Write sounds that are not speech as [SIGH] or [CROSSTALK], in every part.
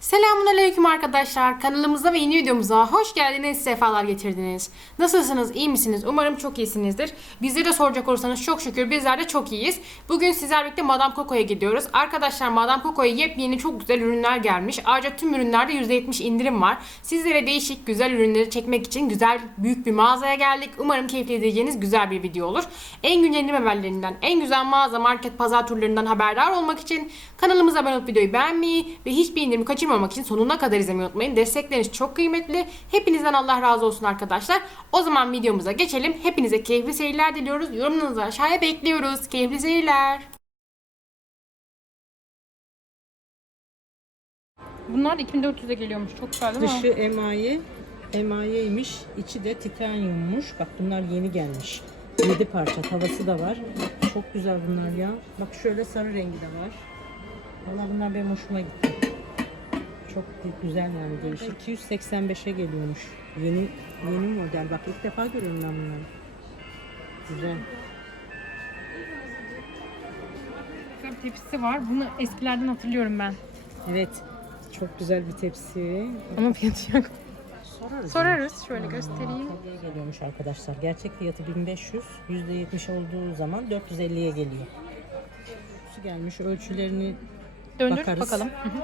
Selamünaleyküm arkadaşlar. Kanalımıza ve yeni videomuza hoş geldiniz, sefalar getirdiniz. Nasılsınız, iyi misiniz? Umarım çok iyisinizdir. Bizleri de soracak olursanız çok şükür bizler de çok iyiyiz. Bugün sizlerle birlikte Madame Coco'ya gidiyoruz. Arkadaşlar Madame Coco'ya yepyeni çok güzel ürünler gelmiş. Ayrıca tüm ürünlerde %70 indirim var. Sizlere değişik güzel ürünleri çekmek için güzel büyük bir mağazaya geldik. Umarım keyifli izleyeceğiniz güzel bir video olur. En güncel haberlerinden, en güzel mağaza, market, pazar turlarından haberdar olmak için kanalımıza abone olup videoyu beğenmeyi ve hiçbir indirimi kaçırmamak için sonuna kadar izlemeyi unutmayın. Destekleriniz çok kıymetli. Hepinizden Allah razı olsun arkadaşlar. O zaman videomuza geçelim. Hepinize keyifli seyirler diliyoruz. Yorumlarınızı aşağıya bekliyoruz. Keyifli seyirler. Bunlar da 2400'e geliyormuş. Çok güzel değil mi? Dışı emaye, emayeymiş, içi de titanyummuş. Bak bunlar yeni gelmiş. 7 parça tavası da var. Çok güzel bunlar ya. Bak şöyle sarı rengi de var. Valla bunlar benim hoşuma gitti. Çok güzel yani değişik. 285'e geliyormuş. Yeni yeni model. Bak ilk defa görüyorum ben bunları. Güzel. Bir tepsisi var. Bunu eskilerden hatırlıyorum ben. Evet. Çok güzel bir tepsi. Ama fiyatı yok. Sorarız. Sorarız. Şöyle göstereyim. Hediye geliyormuş arkadaşlar. Gerçek fiyatı 1500, %70 olduğu zaman 450'ye geliyor. Su gelmiş ölçülerini Döndür Bakarız. bakalım. Hı hı.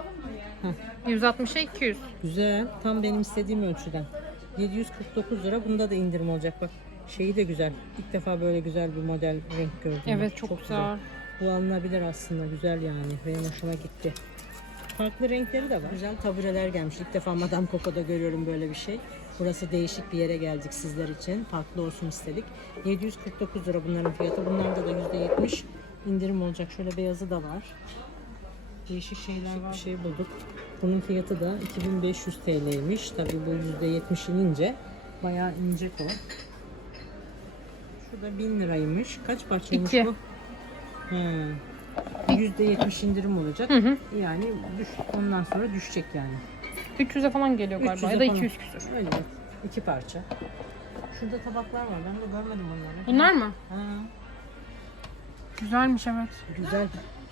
160'a 200. güzel. Tam benim istediğim ölçüden. 749 lira. Bunda da indirim olacak. Bak şeyi de güzel. İlk defa böyle güzel bir model renk gördüm. Evet Bak, çok, güzel. Bu alınabilir aslında. Güzel yani. Benim hoşuma gitti. Farklı renkleri de var. Güzel tabureler gelmiş. İlk defa Madame Coco'da görüyorum böyle bir şey. Burası değişik bir yere geldik sizler için. Farklı olsun istedik. 749 lira bunların fiyatı. Bunlarda da %70 indirim olacak. Şöyle beyazı da var. Değişik şeyler var. Bir şey bulduk. Bunun fiyatı da 2500 TL'ymiş. Tabii bu %70 inince bayağı inecek o. Şurada 1000 liraymış. Kaç parçaymış İki. bu? He. %70 indirim olacak. Hı hı. Yani düş, ondan sonra düşecek yani. 300'e falan geliyor galiba 300'e ya da falan. 200 küsür. Öyle iki parça. Şurada tabaklar var. Ben de görmedim onları. Bunlar mı? Ha, Güzelmiş evet. güzel.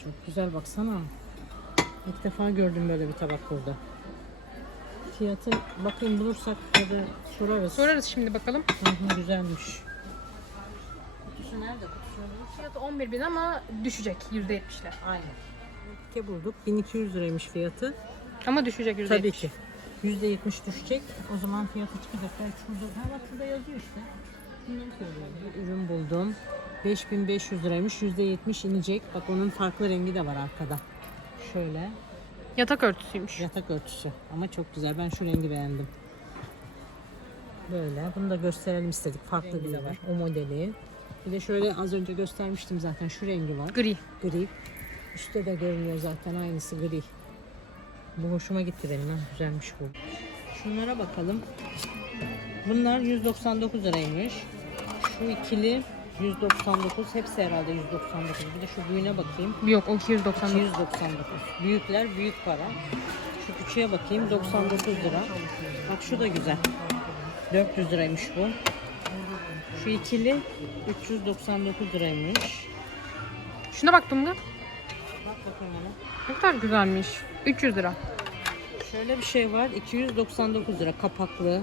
Çok güzel baksana. İlk defa gördüm böyle bir tabak burada. Fiyatı bakayım bulursak ya da sorarız. Sorarız şimdi bakalım. Hı hı, güzelmiş. Kutusu nerede? Kutusu Fiyatı 11 bin ama düşecek %70'le. Aynen. Ke bulduk. 1200 liraymış fiyatı. Ama düşecek %70. Tabii ki. %70 düşecek. O zaman fiyatı çıkacak. Belki şurada, ha bak şurada yazıyor işte. Bunları söylüyorum. Bir ürün buldum. 5500 liraymış. %70 inecek. Bak onun farklı rengi de var arkada. Şöyle Yatak örtüsüymüş. yatak örtüsü. Ama çok güzel. Ben şu rengi beğendim. Böyle. Bunu da gösterelim istedik. Farklı bir de var. O modeli. Bir de şöyle az önce göstermiştim zaten. Şu rengi var. Gri. Gri. Üstte de görünüyor zaten aynısı gri. Bu hoşuma gitti benim. Ha. Güzelmiş bu. Şunlara bakalım. Bunlar 199 liraymış. Şu ikili 199. Hepsi herhalde 199. Bir de şu büyüğüne bakayım. Yok o 299. 299. Büyükler büyük para. Şu küçüğe bakayım 99 lira. Bak şu da güzel. 400 liraymış bu. Şu ikili 399 liraymış. Şuna baktım da. Bak bakayım ona. Ne kadar güzelmiş. 300 lira. Şöyle bir şey var. 299 lira kapaklı.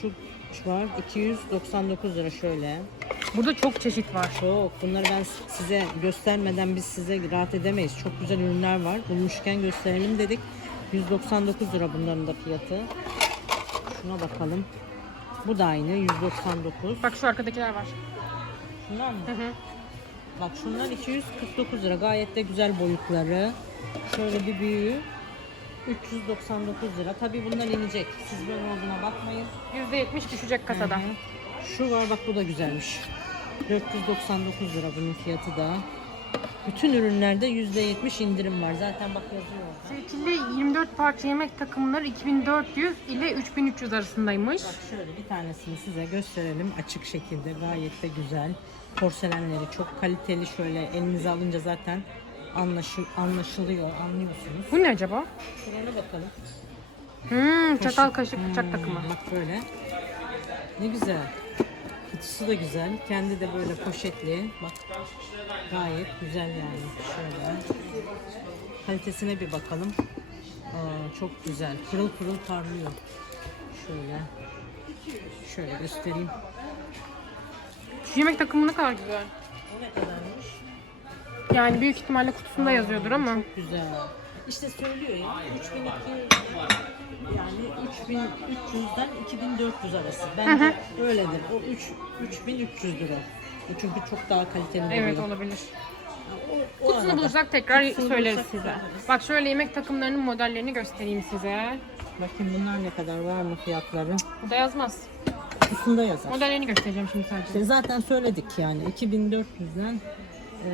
Şu şu var. 299 lira şöyle. Burada çok çeşit var. Çok. Bunları ben size göstermeden biz size rahat edemeyiz. Çok güzel ürünler var. Bulmuşken gösterelim dedik. 199 lira bunların da fiyatı. Şuna bakalım. Bu da aynı 199. Bak şu arkadakiler var. Şunlar mı? Hı hı. Bak şunlar 249 lira. Gayet de güzel boyutları. Şöyle bir büyüğü 399 lira. Tabii bunlar inecek. Siz böyle olduğuna bakmayın. %70 düşecek kasada. Hı hı. Şu var bak bu da güzelmiş. 499 lira bunun fiyatı da. Bütün ürünlerde %70 indirim var. Zaten bak yazıyor orada. Şu ikili 24 parça yemek takımları 2400 ile 3300 arasındaymış. Bak şöyle bir tanesini size gösterelim açık şekilde. Gayet de güzel. Porselenleri çok kaliteli şöyle elinize alınca zaten anlaşı, anlaşılıyor, anlıyorsunuz. Bu ne acaba? Şurana bakalım. Hmm, çatal Kaşık. kaşık bıçak Hmm, takımı. Bak böyle. Ne güzel. Kutusu da güzel. Kendi de böyle poşetli. Bak gayet güzel yani. Şöyle. Kalitesine bir bakalım. Aa, Çok güzel. Pırıl pırıl parlıyor. Şöyle. Şöyle göstereyim. Şu yemek takımı ne kadar güzel. O ne kadarmış? Yani büyük ihtimalle kutusunda yazıyordur ama. Çok güzel. İşte söylüyor ya 3200 yani 3300'den 2400 arası. Bence öyledir. O 3 3300 lira. Bu çünkü çok daha kaliteli duruyor. Evet olabilir. O, o Kutusunu arada. bulursak tekrar Kutusunu söyleriz bulursak size. söyleriz. Bak şöyle yemek takımlarının modellerini göstereyim size. Bakayım bunlar ne kadar var mı fiyatları? Burada yazmaz. Kutusunda yazar. Modellerini göstereceğim şimdi sadece. İşte zaten söyledik yani 2400'den e,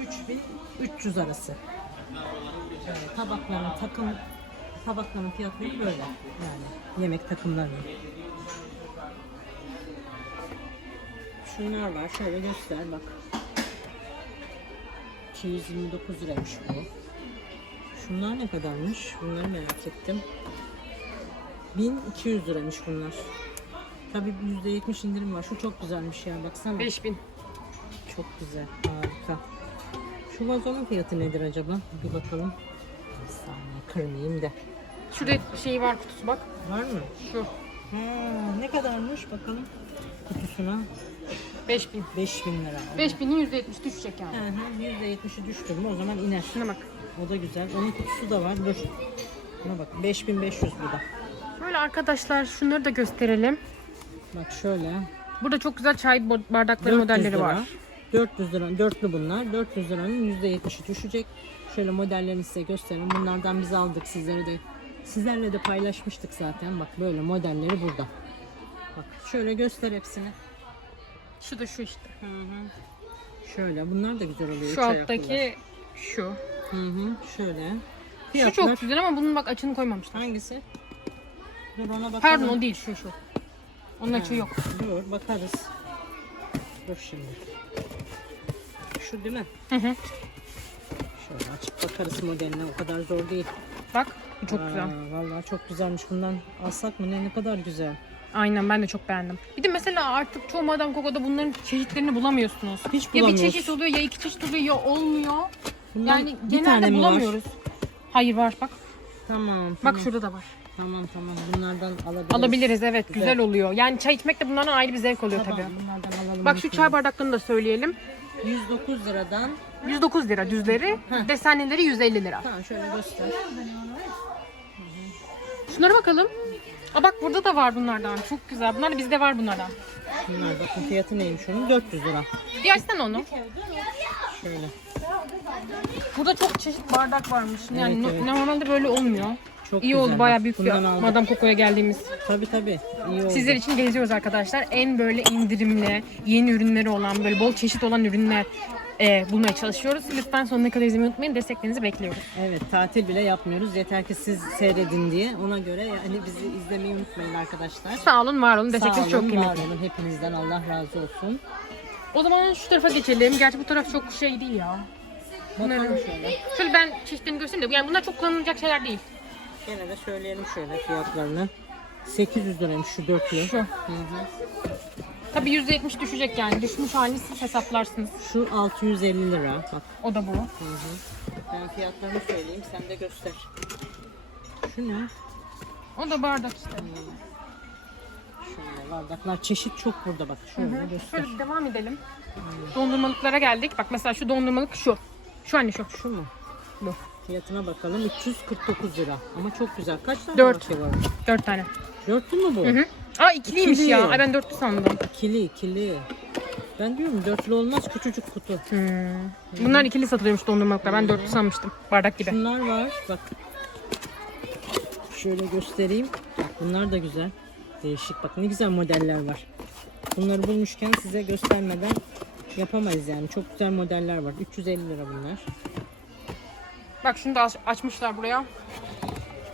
3300 arası. Yani tabakların takım tabakların fiyatları böyle yani yemek takımlarının. Şunlar var şöyle göster bak. 229 liraymış bu. Şunlar ne kadarmış? Bunları merak ettim. 1200 liraymış bunlar. Tabii bir %70 indirim var. Şu çok güzelmiş ya baksana. 5000. Çok güzel. Harika. Şu vazonun fiyatı nedir acaba? Bir bakalım. Bir saniye kırmayayım da. Şurada şeyi var kutusu bak. Var mı? Şu. Ha, ne kadarmış bakalım. Kutusuna 5000. 5000 lira. 5000'in %70 düşecek yani. Hı hı, %70'i düştü mü o zaman iner. Şuna bak. O da güzel. Onun kutusu da var. Dur. Buna bak. 5500 bu da. Böyle arkadaşlar şunları da gösterelim. Bak şöyle. Burada çok güzel çay bardakları 400 modelleri lira. var. 400 lira, dörtlü bunlar. 400 liranın %70'i düşecek. Şöyle modellerini size göstereyim. Bunlardan biz aldık sizlere de. Sizlerle de paylaşmıştık zaten. Bak böyle modelleri burada. Bak şöyle göster hepsini. Şu da şu işte. Hı hı. Şöyle bunlar da güzel oluyor. Şu alttaki şu. Hı hı. Şöyle. Şu Fiyatlar çok güzel ama bunun bak açını koymamışlar. hangisi? Dur ona bakalım. Pardon o değil şu şu. Onun açığı yok. Dur bakarız. Dur şimdi. Şu değil mi? Hı hı. Şöyle açıp bakarız modeline. O kadar zor değil. Bak çok Aa, güzel. Vallahi çok güzelmiş. Bundan alsak mı ne ne kadar güzel. Aynen ben de çok beğendim. Bir de mesela artık çoğu Madame Coco'da bunların çeşitlerini bulamıyorsunuz. Hiç Ya bir bulamıyoruz. çeşit oluyor ya iki çeşit oluyor ya olmuyor. Bundan yani bir tane genelde mi var? bulamıyoruz. Hayır var bak. Tamam. Bak tamam. şurada da var. Tamam tamam. Bunlardan alabiliriz. Alabiliriz evet güzel, Güzel. oluyor. Yani çay içmek de bunlardan ayrı bir zevk oluyor Tamam, tabii. bunlardan alalım. Bak şu çay bardaklarını da söyleyelim. 109 liradan. 109 lira düzleri, desenlileri 150 lira. Tamam şöyle göster. Şunlara bakalım. Aa bak burada da var bunlardan. Çok güzel. Bunlar da bizde var bunlardan. Bunlar bakın fiyatı neymiş onun? 400 lira. Bir açsana onu. Şöyle. Burada çok çeşit bardak varmış. Yani Evet, no- evet. normalde böyle olmuyor. Çok İyi güzel. oldu bayağı büyük bir bundan aldık. Madame Coco'ya geldiğimiz. Tabii tabii. İyi oldu. Sizler için geziyoruz arkadaşlar. En böyle indirimli, yeni ürünleri olan, böyle bol çeşit olan ürünler e, bulmaya çalışıyoruz. Lütfen sonuna kadar izlemeyi unutmayın. Desteklerinizi bekliyoruz. Evet tatil bile yapmıyoruz. Yeter ki siz seyredin diye. Ona göre yani bizi izlemeyi unutmayın arkadaşlar. Sağ olun, var olun. Sağ Destekleriniz olun, çok var kıymetli. olun. Hepinizden Allah razı olsun. O zaman şu tarafa geçelim. Gerçi bu taraf çok şey değil ya. Bakalım Bunları- şöyle. Şöyle ben çeşitlerini göstereyim de. Yani bunlar çok kullanılacak şeyler değil. Gene de söyleyelim şöyle fiyatlarını. 800 liraymış şu dörtlü. Şu. Hı hı. Tabii %70 düşecek yani. Düşmüş halini siz hesaplarsınız. Şu 650 lira. Bak. O da bu. Hı hı. Ben fiyatlarını söyleyeyim sen de göster. Şu ne? O da bardak işte. Şöyle bardaklar çeşit çok burada bak. Şöyle göster. Şöyle bir devam edelim. Dondurmalıklara geldik. Bak mesela şu dondurmalık şu. Şu anne şu. Şu mu? Bu. Fiyatına bakalım. 349 lira. Ama çok güzel. Kaç tane Dört. şey var? Dört tane. Dörtlü mü bu? Hı hı. Aa ikiliymiş İkili. ya. Ay ben dörtlü sandım. İkili ikili. Ben diyorum dörtlü olmaz küçücük kutu. Hmm. Bunlar ikili satılıyormuş dondurmalıklar. Ben dörtlü sanmıştım. Bardak gibi. Bunlar var. Bak. Şöyle göstereyim. Bak bunlar da güzel. Değişik. Bak ne güzel modeller var. Bunları bulmuşken size göstermeden yapamayız yani. Çok güzel modeller var. 350 lira bunlar. Bak şunu da aç- açmışlar buraya.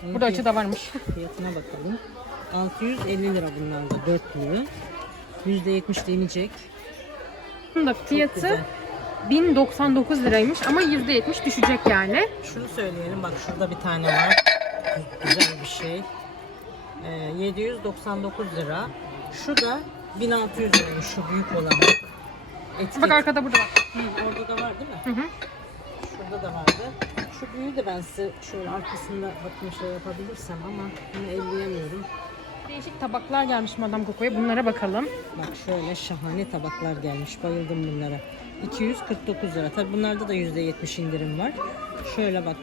Bunun Burada açı da varmış. Fiyatına bakalım. 650 lira bunlar da dörtlü. %70 deneyecek. Bunun da fiyatı güzel. 1099 liraymış ama %70 düşecek yani. Şunu söyleyelim bak şurada bir tane var. Güzel bir şey. Ee, 799 lira. Şu da 1600 lira şu büyük olan. Etiket. Bak arkada burada var. Hı, orada da var değil mi? Hı hı. Şurada da vardı. Şu büyüğü de ben size şöyle arkasında bakın şey yapabilirsem ama bunu elleyemiyorum. Değişik tabaklar gelmiş Madame Coco'ya. Bunlara bakalım. Bak şöyle şahane tabaklar gelmiş. Bayıldım bunlara. 249 lira. Tabi bunlarda da %70 indirim var. Şöyle bak.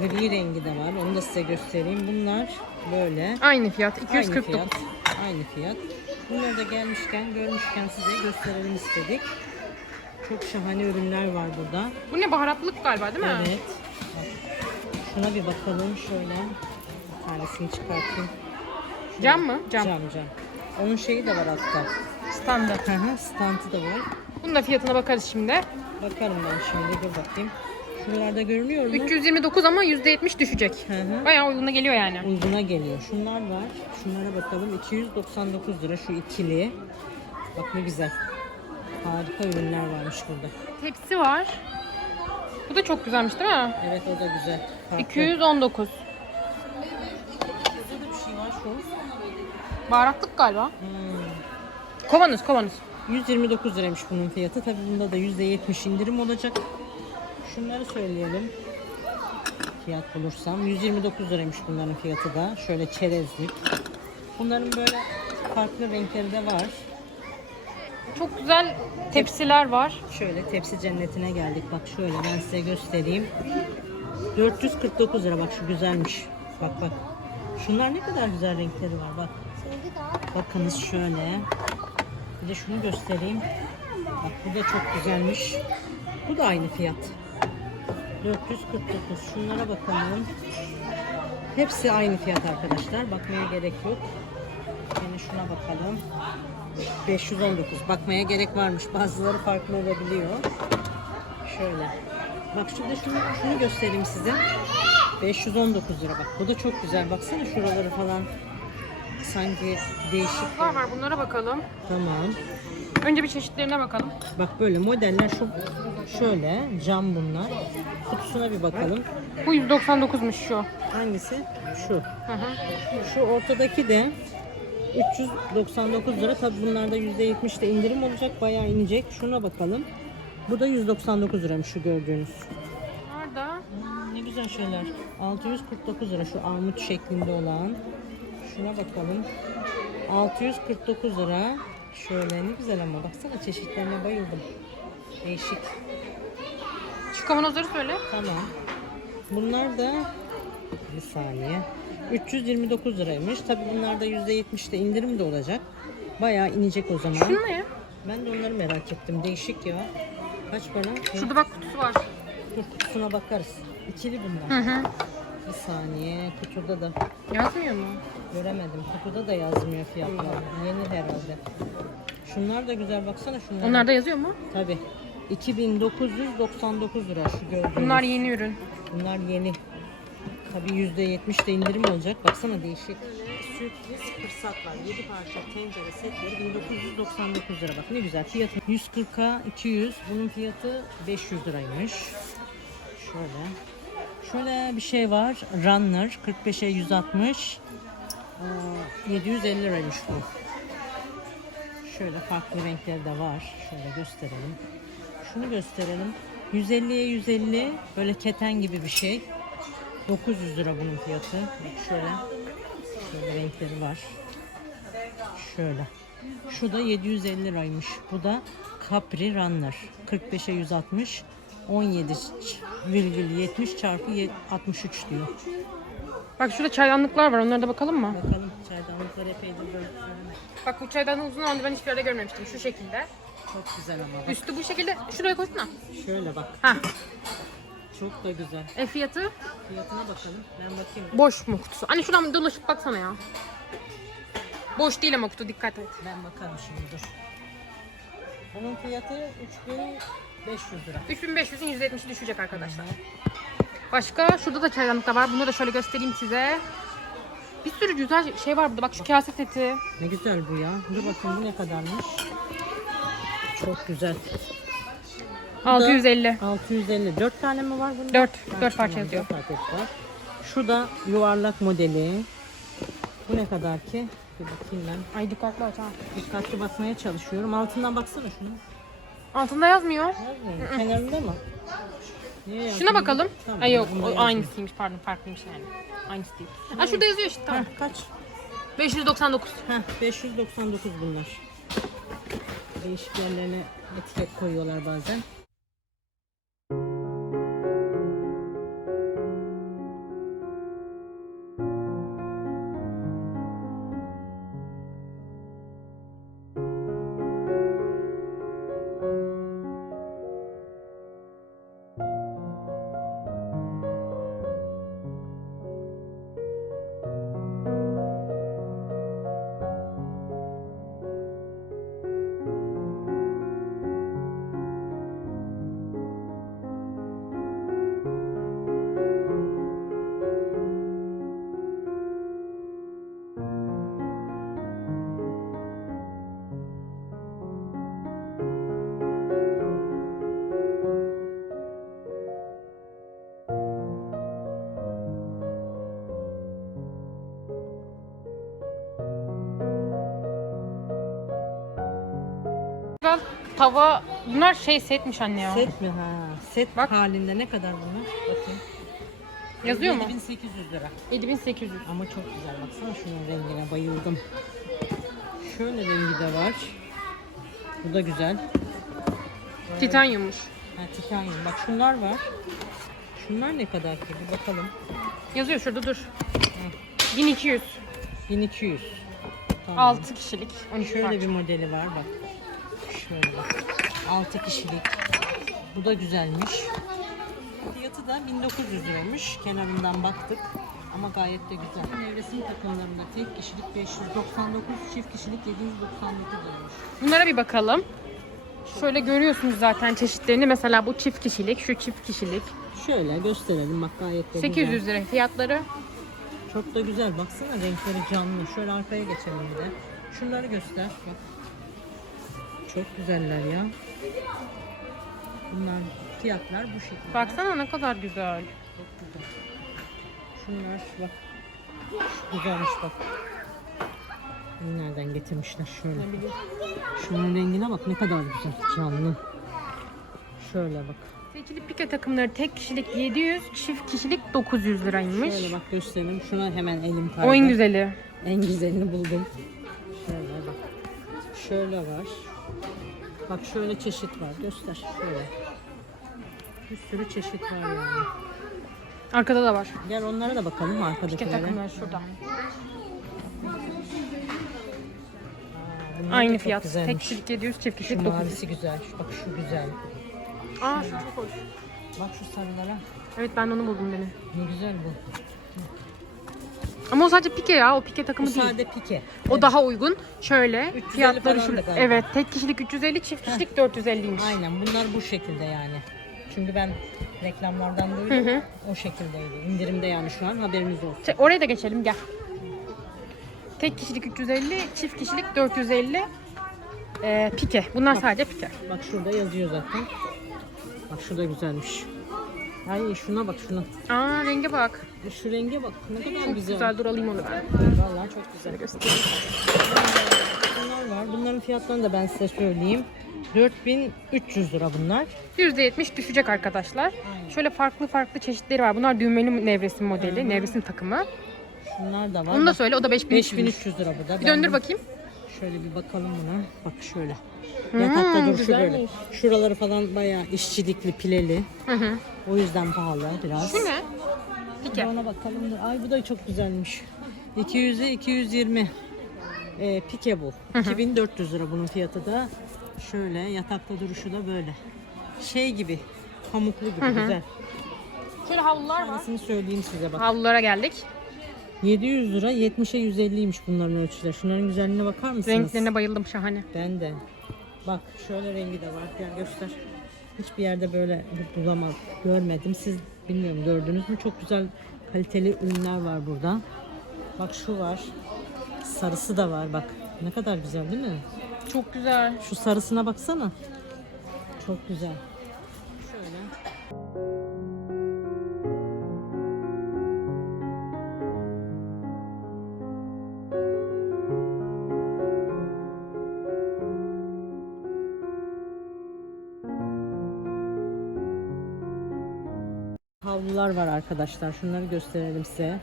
Gri rengi de var. Onu da size göstereyim. Bunlar böyle. Aynı fiyat. Aynı 249. fiyat. Aynı fiyat. Bunları da gelmişken, görmüşken size gösterelim istedik. Çok şahane ürünler var burada. Bu ne baharatlık galiba değil mi? Evet. Bak, Şuna bir bakalım şöyle. Bir tanesini çıkartayım. Cam mı? Cam. Cam cam. Onun şeyi de var hatta. Standart. Hı hı, Stantı da var. Bunun da fiyatına bakarız şimdi. Bakarım ben şimdi dur bakayım. Şuralarda görünüyor mu? 329 ama %70 düşecek. Hı hı. Bayağı uyguna geliyor yani. Uyguna geliyor. Şunlar var. Şunlara bakalım. 299 lira şu ikili. Bak ne güzel. Harika ürünler varmış burada. Tepsi var. Bu da çok güzelmiş değil mi? Evet o da güzel. Farklı. 219. Baharatlık galiba. Hmm. Kovanız kovanız. 129 liraymış bunun fiyatı. Tabi bunda da %70 indirim olacak. Şunları söyleyelim. Fiyat bulursam. 129 liraymış bunların fiyatı da. Şöyle çerezlik. Bunların böyle farklı renkleri de var. Çok güzel tepsiler var. Şöyle tepsi cennetine geldik. Bak şöyle ben size göstereyim. 449 lira bak şu güzelmiş. Bak bak. Şunlar ne kadar güzel renkleri var bak. Bakınız şöyle. Bir de şunu göstereyim. Bak bu da çok güzelmiş. Bu da aynı fiyat. 449. Şunlara bakalım. Hepsi aynı fiyat arkadaşlar. Bakmaya gerek yok. Yine şuna bakalım. 519. Bakmaya gerek varmış. Bazıları farklı olabiliyor. Şöyle. Bak şurada şunu, şunu göstereyim size. 519 lira bak. Bu da çok güzel. Baksana şuraları falan. Sanki değişik. Var var bunlara bakalım. Tamam. Önce bir çeşitlerine bakalım. Bak böyle modeller şu şöyle cam bunlar. Kutusuna bir bakalım. Bu 199'muş şu. Hangisi? Şu. Hı hı. Şu ortadaki de 399 lira. Tabi bunlarda %70 de indirim olacak. Bayağı inecek. Şuna bakalım. Bu da 199 liramış şu gördüğünüz. Nerede? Ne güzel şeyler. 649 lira şu armut şeklinde olan. Şuna bakalım. 649 lira. Şöyle ne güzel ama baksana çeşitlerine bayıldım. Değişik. Şu kavanozları söyle. Tamam. Bunlar da bir saniye. 329 liraymış. Tabi bunlarda %70 de indirim de olacak. Bayağı inecek o zaman. Şunu ne? Ben de onları merak ettim. Değişik ya. Kaç para? Şurada bak kutusu var. Dur kutusuna bakarız. İkili bunlar. Hı hı. Bir saniye. Kutuda da Yazmıyor mu? Göremedim. Kutuda da yazmıyor fiyatlar. Yeni herhalde. Şunlar da güzel baksana şunlar. Onlar da yazıyor mu? Tabi. 2999 lira şu gördüğünüz. Bunlar yeni ürün. Bunlar yeni. Tabii %70 de indirim olacak. Baksana değişik. Sürpriz fırsat var. 7 parça tencere setleri 1999 lira. Bak ne güzel. Fiyatı 140'a 200. Bunun fiyatı 500 liraymış. Şöyle. Şöyle bir şey var. Runner 45'e 160. Aa, 750 liraymış bu. Şöyle farklı renkleri de var. Şöyle gösterelim. Şunu gösterelim. 150'ye 150 böyle keten gibi bir şey. 900 lira bunun fiyatı. Bak şöyle. Şöyle renkleri var. Şöyle. Şu da 750 liraymış. Bu da Capri Runner. 45'e 160. 17,70 çarpı ye- 63 diyor. Bak şurada çaydanlıklar var. Onlara da bakalım mı? Bakalım çaydanlıklar epeydir böyle. Bak bu çaydanlığı uzun zamandır ben hiçbir yerde görmemiştim. Şu şekilde. Çok güzel ama bak. Üstü bu şekilde. Şuraya koysana. Şöyle bak. Ha. Çok da güzel. E fiyatı? Fiyatına bakalım. Ben bakayım. Boş mu kutusu? Hani şuradan dolaşıp baksana ya. Boş değil ama kutu dikkat et. Ben bakarım şimdi dur. Bunun fiyatı 3500 lira. 3500'ün %70'i düşecek arkadaşlar. Başka şurada da çaydanlıklar var. Bunları da şöyle göstereyim size. Bir sürü güzel şey var burada. Bak şu kase seti. Ne güzel bu ya. Dur bakayım bu ne kadarmış. Çok güzel. 650. 650. 4 tane mi var? Dört. Ha, Dört parça tamam, yazıyor. Şu da yuvarlak modeli. Bu ne kadar ki? Bir bakayım ben. Ay dikkatli aç ha. Dikkatli bakmaya çalışıyorum. Altından baksana şunu. Altında yazmıyor. Yazmıyor. Kenarında mı? Niye Şuna bakalım. Tamam, Ay yok o aynısıymış pardon farklıymış yani. Aynısı değil. Ha şurada yazıyor işte tamam. Heh, kaç? 599. Heh, 599 bunlar. Değişik yerlerine etiket koyuyorlar bazen. Tava bunlar şey setmiş anne ya. Set mi ha? Set Bak. halinde ne kadar bunlar? Bakayım. Yazıyor mu? 7800 lira. 7800. Ama çok güzel baksana şunun rengine bayıldım. Şöyle rengi de var. Bu da güzel. Titanyummuş. Ha, titanyum. Bak şunlar var. Şunlar ne kadar ki? Bir bakalım. Yazıyor şurada dur. 1200. 1200. Tamam. 6 kişilik. 12 Şöyle parça. bir modeli var bak. Şöyle. 6 kişilik. Bu da güzelmiş. Fiyatı da 1900 liraymış. Kenarından baktık. Ama gayet de güzel. Nevresim takımlarında tek kişilik 599, çift kişilik 799 liraymış. Bunlara bir bakalım. Şöyle görüyorsunuz zaten çeşitlerini. Mesela bu çift kişilik, şu çift kişilik. Şöyle gösterelim bak gayet de güzel. 800 lira fiyatları. Çok da güzel. Baksana renkleri canlı. Şöyle arkaya geçelim bir de. Şunları göster. Bak. Çok güzeller ya. Bunlar fiyatlar bu şekilde. Baksana ne kadar güzel. Çok güzel. Şunlar bak. Şu güzelmiş bak. Bunu nereden getirmişler şöyle. Şunun rengine bak ne kadar güzel. Canlı. Şöyle bak. Tekili pike takımları tek kişilik 700, çift kişilik 900 liraymış. Şöyle bak göstereyim. Şuna hemen elim kaydı. O en güzeli. En güzelini buldum. Şöyle bak. Şöyle var. Bak şöyle çeşit var. Göster. Şöyle. Bir sürü çeşit var yani. Arkada da var. Gel onlara da bakalım Pike arkadakilere. takımları şurada. Bunlar Aynı fiyat. Tek güzelmiş. kişilik 700, çift Şu kişilik 900. mavisi güzel. Bak şu güzel. Aa şu çok hoş. Bak şu sarılara. Evet ben onu buldum beni. Ne güzel bu. Ama o sadece pike ya. O pike Bu takımı değil. sade pike. O daha uygun. Şöyle 350 fiyatları şu. falandı galiba. Evet tek kişilik 350, çift kişilik 450'ymiş. Aynen bunlar bu şekilde yani. Çünkü ben reklamlardan Hı duydum. hı. O şekildeydi. İndirimde yani şu an haberiniz olsun. Şey, oraya da geçelim gel. Tek kişilik 350, çift kişilik 450. Ee, pike. Bunlar sadece pike. Bak şurada yazıyor zaten. Bak şurada güzelmiş. Ay şuna bak şuna. Aa renge bak. Şu renge bak ne kadar Çok güzel. güzel. Dur alayım onu ben. Vallahi çok güzel. Göstereyim. Bunlar var. Bunların fiyatlarını da ben size söyleyeyim. 4300 lira bunlar. %70 düşecek arkadaşlar. Şöyle farklı farklı çeşitleri var. Bunlar düğmeli nevresim modeli, nevresim takımı. Bunlar da var. Onu da söyle o da 5300. 5300 lira bu da. Bir döndür bakayım. Şöyle bir bakalım buna. Bak şöyle. Yatakta duruşu böyle. Şuraları falan bayağı işçilikli, pileli. Hı hı. O yüzden pahalı biraz. Şu ne? Bir Pike. Ona bakalım da. Ay bu da çok güzelmiş. 200'e 220. Ee, pike bu. 2400 lira bunun fiyatı da. Şöyle yatakta duruşu da böyle. Şey gibi. Pamuklu gibi güzel. Şöyle havlular var. Tanesini söyleyeyim size bak. Havlulara geldik. 700 lira 70'e 150'ymiş bunların ölçüleri. Şunların güzelliğine bakar mısınız? Renklerine bayıldım şahane. Ben de. Bak şöyle rengi de var. Gel göster. Hiçbir yerde böyle bulamam, görmedim. Siz bilmiyorum gördünüz mü? Çok güzel kaliteli ürünler var burada. Bak şu var. Sarısı da var bak. Ne kadar güzel değil mi? Çok güzel. Şu sarısına baksana. Çok güzel. Havlular var arkadaşlar. Şunları gösterelim size.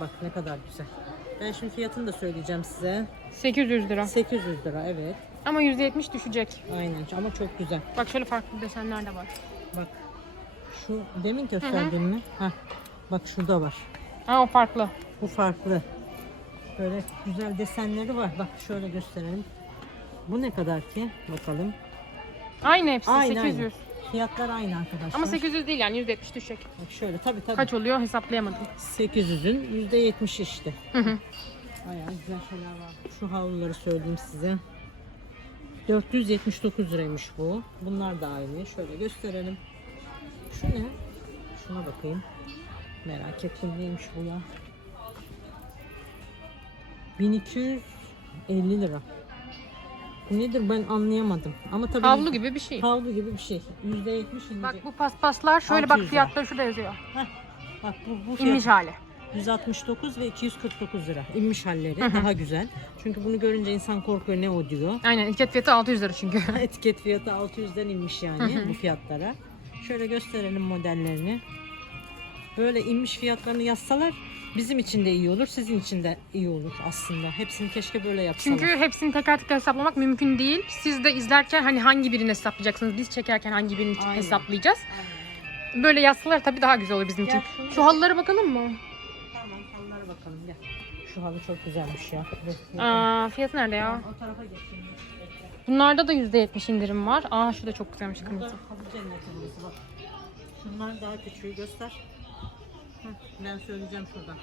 Bak ne kadar güzel. Ben şimdi fiyatını da söyleyeceğim size. 800 lira. 800 lira evet. Ama %70 düşecek. Aynen ama çok güzel. Bak şöyle farklı desenler de var. Bak şu demin gösterdim mi? Heh. Bak şurada var. Ha o farklı. Bu farklı. Böyle güzel desenleri var. Bak şöyle gösterelim. Bu ne kadar ki? Bakalım. Aynı hepsi Aynı, 800. aynı. Fiyatlar aynı arkadaşlar. Ama 800 değil yani %70 düşecek. Bak şöyle tabii tabii. Kaç oluyor hesaplayamadım. 800'ün %70 işte. Hı hı. Bayağı güzel şeyler var. Şu havluları söyleyeyim size. 479 liraymış bu. Bunlar da aynı. Şöyle gösterelim. Şu ne? Şuna bakayım. Merak ettim neymiş bu ya. 1250 lira. Nedir ben anlayamadım. Ama tabii Havlu gibi bir şey. havlu gibi bir şey. %70 inecek. Bak bu paspaslar şöyle bak 600 lira. fiyatları şurada yazıyor. Heh, bak bu, bu İnmiş hali. 169 ve 249 lira. İnmiş halleri daha güzel. Çünkü bunu görünce insan korkuyor ne o diyor. Aynen etiket fiyatı 600 lira çünkü. [LAUGHS] Etiket fiyatı 600'den inmiş yani bu fiyatlara. Şöyle gösterelim modellerini. Böyle inmiş fiyatlarını yazsalar bizim için de iyi olur, sizin için de iyi olur aslında. Hepsini keşke böyle yapsalar. Çünkü hepsini teker teker hesaplamak mümkün değil. Siz de izlerken hani hangi birini hesaplayacaksınız? Biz çekerken hangi birini Aynen. hesaplayacağız? Böyle yazsalar tabii daha güzel olur bizim için. Gel Şu halılara bakalım mı? Tamam, halılara bakalım gel. Şu halı çok güzelmiş ya. Aa, fiyatı nerede ya? O tarafa geçeyim. Bunlarda da %70 indirim var. Aa şu da çok güzelmiş Burada kırmızı. halı cennetimiz bak. Şunlar daha küçüğü göster. Ben söyleyeceğim şuradan.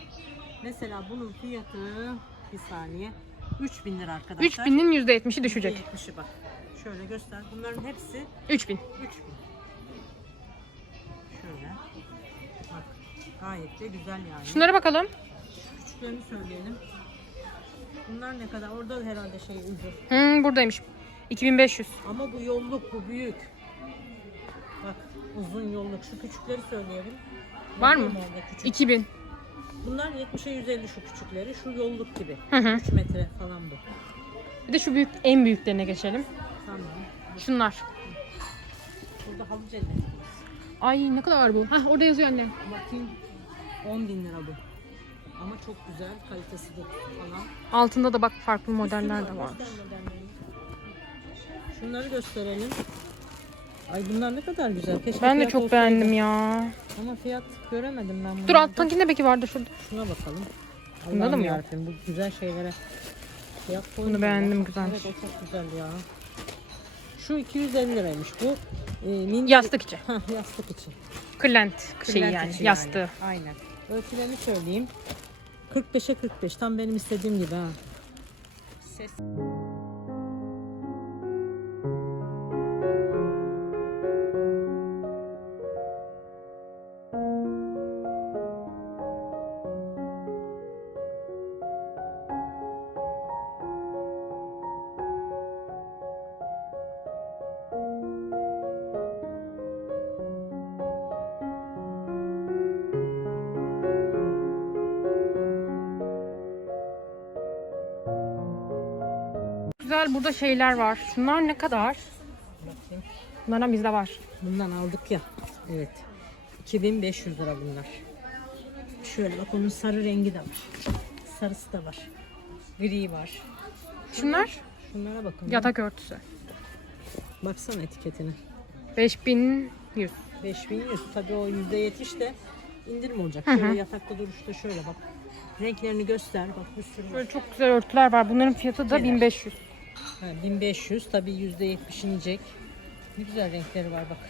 Mesela bunun fiyatı bir saniye 3000 lira arkadaşlar. 3000'in %70'i düşecek. 70'i bak. Şöyle göster. Bunların hepsi 3000. 3000. Şöyle. Bak. Gayet de güzel yani. Şunlara bakalım. Küçüklerini söyleyelim. Bunlar ne kadar? Orada herhalde şey ucu. Hmm, buradaymış. 2500. Ama bu yolluk bu büyük. Bak uzun yolluk. Şu küçükleri söyleyelim. Var mı? mu orada küçük? 2000. Bunlar 70'e 150 şu küçükleri. Şu yolluk gibi. Hı hı. 3 metre falan bu. Bir de şu büyük en büyüklerine geçelim. Tamam. Şunlar. Burada halı cennetimiz. Ay ne kadar bu? Hah orada yazıyor anne. Bakayım 10 bin lira bu. Ama çok güzel. Kalitesi de falan. Altında da bak farklı modeller de var. Şunları gösterelim. Ay bunlar ne kadar güzel. Keşke Ben de fiyat çok olsaydı. beğendim ya. Ama fiyat göremedim ben bunu. Dur alttakinde belki vardı şurada. Şuna bakalım. Bunda da Allah'ım mı yok? yarabbim, Bu güzel şeylere fiyat koymuyorlar. beğendim, güzelmiş. Evet o çok güzel ya. Şu 250 liraymış bu. E, min- Yastık içi. Hah, yastık için. Kırlent şeyi Kırlent yani içi yastığı. Aynen. Ölçülerini söyleyeyim. 45'e 45. Tam benim istediğim gibi ha. Ses. Burada şeyler var. Şunlar ne kadar? Bakayım. Bunlardan bizde var. Bundan aldık ya. Evet. 2500 lira bunlar. Şöyle bak onun sarı rengi de var. Sarısı da var. Gri var. Şunlar Şunlara bakın. yatak örtüsü. Baksana etiketine. 5100. 5100 tabii o %70 de indirim olacak. Şöyle yatakta duruşta şöyle bak. Renklerini göster. Bak bir sürü. Böyle çok güzel örtüler var. Bunların fiyatı da Neler? 1500. Ha, 1500 tabii %70 inecek. Ne güzel renkleri var bak.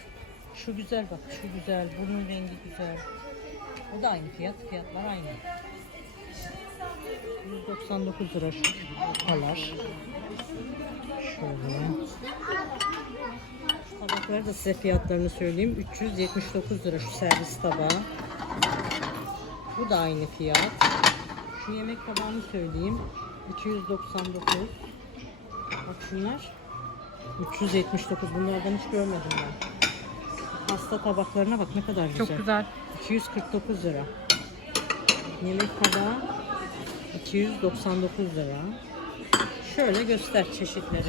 Şu güzel bak. Şu güzel. Bunun rengi güzel. O da aynı fiyat. Fiyatlar aynı. 199 lira şu alar. Şöyle. Şu tabakları da size fiyatlarını söyleyeyim. 379 lira şu servis tabağı. Bu da aynı fiyat. Şu yemek tabağını söyleyeyim. 299. Bak şunlar 379 bunlardan hiç görmedim ben. Pasta tabaklarına bak ne kadar güzel. Çok güzel. 249 lira. Yemek tabağı 299 lira. Şöyle göster çeşitleri.